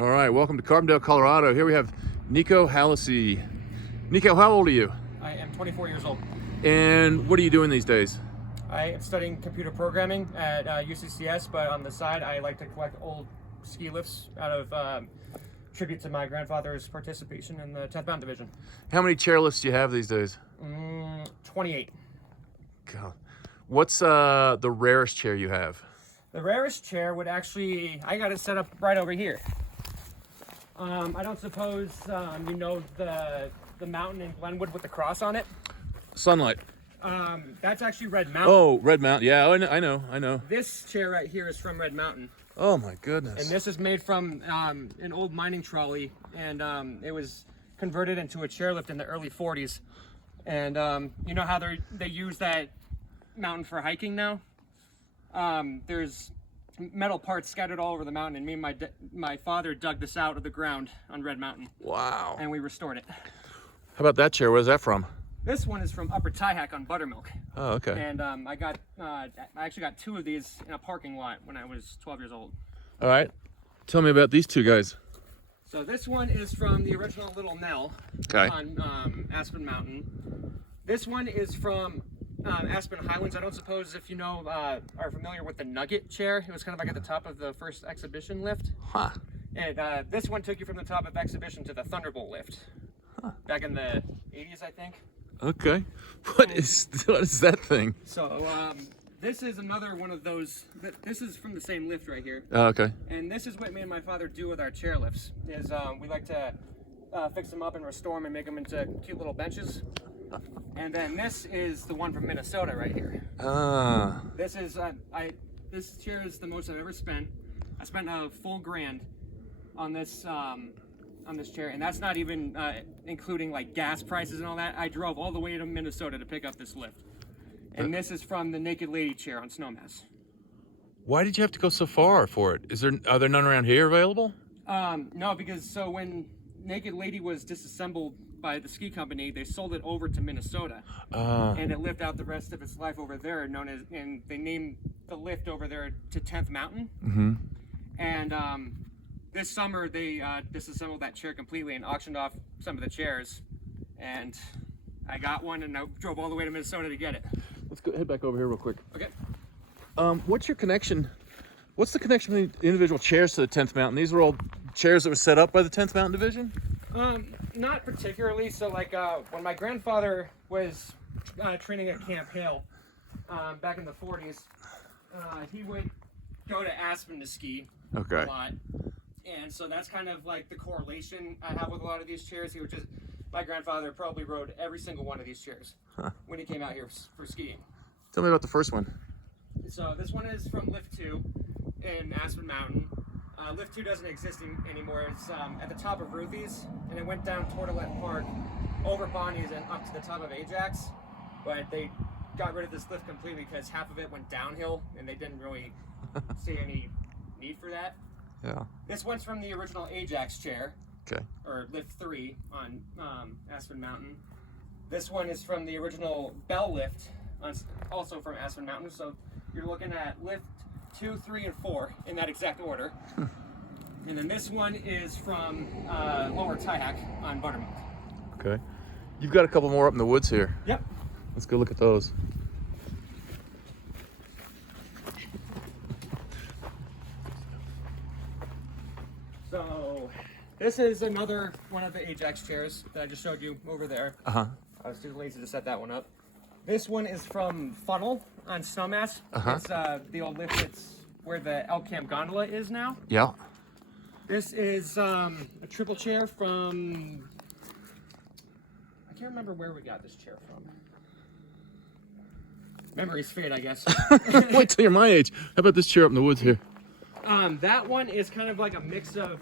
All right, welcome to Carbondale, Colorado. Here we have Neako Hallisey. Neako, how old are you? I am 24 years old. And what are you doing these days? I am studying computer programming at UCCS, but on the side I like to collect old ski lifts out of tribute to my grandfather's participation in the 10th Mountain Division. How many chairlifts do you have these days? 28. God. What's the rarest chair you have? The rarest chair would actually, I got it set up right over here. I don't suppose you know the mountain in Glenwood with the cross on it? Sunlight. That's actually Red Mountain. Oh, Red Mountain. Yeah, I know. This chair right here is from Red Mountain. Oh my goodness. And this is made from an old mining trolley, and it was converted into a chairlift in the early 40s. And you know how they use that mountain for hiking now? There's metal parts scattered all over the mountain, and me and my father dug this out of the ground on Red Mountain. Wow. And we restored it. How about that chair? Where's that from? This one is from Upper Tyhack on Buttermilk. Oh, okay. And I actually got two of these in a parking lot when I was 12 years old. All right. Tell me about these two guys. So this one is from the original Little Nell on Aspen Mountain. This one is from Aspen Highlands. I don't suppose if you know are familiar with the Nugget chair. It was kind of like at the top of the first exhibition lift. Huh. And this one took you from the top of exhibition to the Thunderbolt lift. Huh. Back in the 80s, I think. Okay. What is that thing? So this is another one of those. This is from the same lift right here. Oh, okay. And this is what me and my father do with our chairlifts. Is we like to fix them up and restore them and make them into cute little benches. And then this is the one from Minnesota right here. Ah. This is this chair is the most I've ever spent. I spent a full $1,000 on this chair, and that's not even including like gas prices and all that. I drove all the way to Minnesota to pick up this lift. And this is from the Naked Lady chair on Snowmass. Why did you have to go so far for it? Are there none around here available? No, because so when Naked Lady was disassembled by the ski company, they sold it over to Minnesota, and it lived out the rest of its life over there. And they named the lift over there to 10th Mountain. Mm-hmm. And this summer they disassembled that chair completely and auctioned off some of the chairs. And I got one, and I drove all the way to Minnesota to get it. Let's go head back over here real quick. Okay. What's your connection? What's the connection between the individual chairs to the 10th Mountain? These were all chairs that were set up by the 10th Mountain Division? Not particularly. So like when my grandfather was training at Camp Hale back in the 40s, he would go to Aspen to ski a lot. And so that's kind of like the correlation I have with a lot of these chairs. My grandfather probably rode every single one of these chairs when he came out here for skiing. Tell me about the first one. So this one is from Lift 2 in Aspen Mountain. Lift 2 doesn't exist anymore. It's at the top of Ruthie's, and it went down Tortolet Park, over Bonnie's, and up to the top of Ajax. But they got rid of this lift completely because half of it went downhill, and they didn't really see any need for that. Yeah. This one's from the original Ajax chair. Okay. Or Lift 3 on Aspen Mountain. This one is from the original Bell lift, also from Aspen Mountain. So you're looking at Lift 2, 3, and 4 in that exact order. And then this one is from Lower Tyhack on Buttermilk. Okay. You've got a couple more up in the woods here. Yep. Let's go look at those. So this is another one of the Ajax chairs that I just showed you over there. Uh-huh. I was too lazy to set that one up. This one is from Funnel on Snowmass. Uh-huh. It's the old lift. It's where the Elk Camp Gondola is now. Yeah. This is a triple chair from... I can't remember where we got this chair from. Memories fade, I guess. Wait till you're my age. How about this chair up in the woods here? That one is kind of like a mix of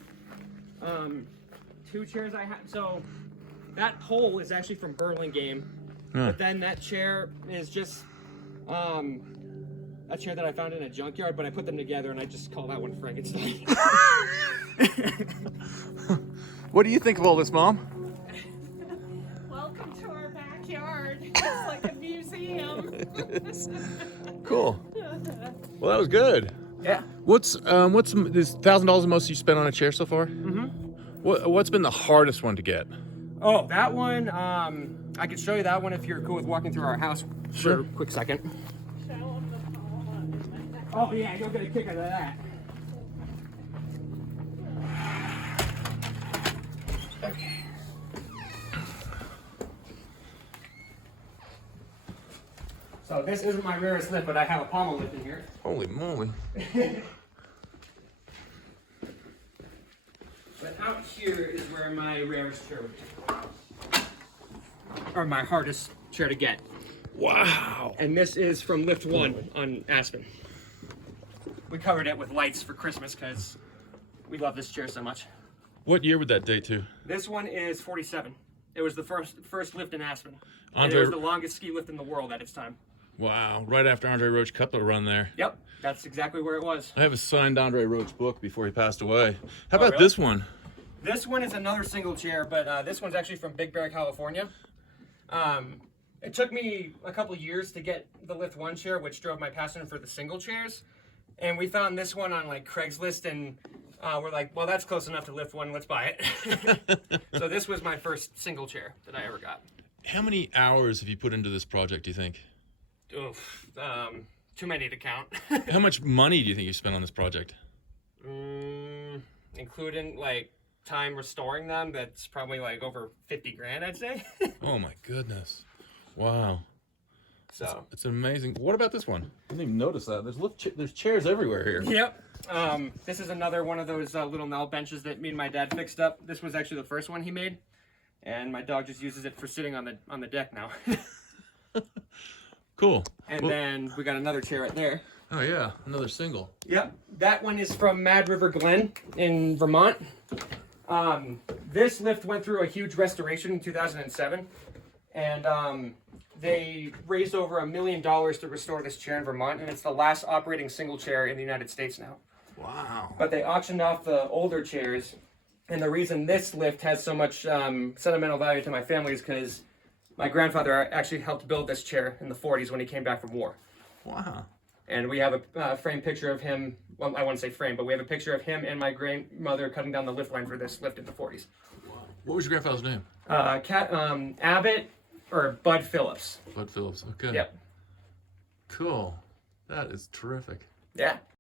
two chairs I had. So that pole is actually from Burlingame. But then that chair is just a chair that I found in a junkyard, but I put them together and I just call that one Frankenstein. What do you think of all this, Mom? Welcome to our backyard. It's like a museum. Cool. Well, that was good. Yeah. What's this $1,000 the most you spent on a chair so far? Mm-hmm. What's been the hardest one to get? Oh, that one, I could show you that one if you're cool with walking through our house Sure. for a quick second. Show them the poem. Oh yeah, you'll get a kick out of that. Okay. So this isn't my rarest lift, but I have a pommel lift in here. Holy moly! But out here is where my rarest chair would be. Or my hardest chair to get. Wow! And this is from Lift 1 on Aspen. We covered it with lights for Christmas because we love this chair so much. What year would that date to? This one is 47. It was the first lift in Aspen. And Andre- it was the longest ski lift in the world at its time. Wow! Right after Andre Roach Cutler run there. Yep, that's exactly where it was. I have a signed Andre Roach book before he passed away. How Oh, about really? this one? This one is another single chair, but this one's actually from Big Bear, California. It took me a couple years to get the Lift 1 chair, which drove my passion for the single chairs. And we found this one on like Craigslist, and we're like, well, that's close enough to Lift 1, let's buy it. So this was my first single chair that I ever got. How many hours have you put into this project, do you think? Oof, too many to count. How much money do you think you spent on this project? Including like time restoring them, that's probably like over 50 grand, I'd say. Oh my goodness. Wow. So It's amazing. What about this one? I didn't even notice that. There's chairs everywhere here. yep. This is another one of those little Nell benches that me and my dad fixed up. This was actually the first one he made, and my dog just uses it for sitting on the deck now. Cool. And Well- then we got another chair right there. Oh yeah, another single. Yep, that one is from Mad River Glen in Vermont. This lift went through a huge restoration in 2007, and they raised over $1 million to restore this chair in Vermont, and it's the last operating single chair in the United States now. Wow. But they auctioned off the older chairs, and the reason this lift has so much sentimental value to my family is because my grandfather actually helped build this chair in the 40s when he came back from war. Wow. And we have a framed picture of him. Well, I wouldn't say framed, but we have a picture of him and my grandmother cutting down the lift line for this lift in the 40s. What was your grandfather's name? Abbott or Bud Phillips. Bud Phillips. Okay. Yep. Cool. That is terrific. Yeah.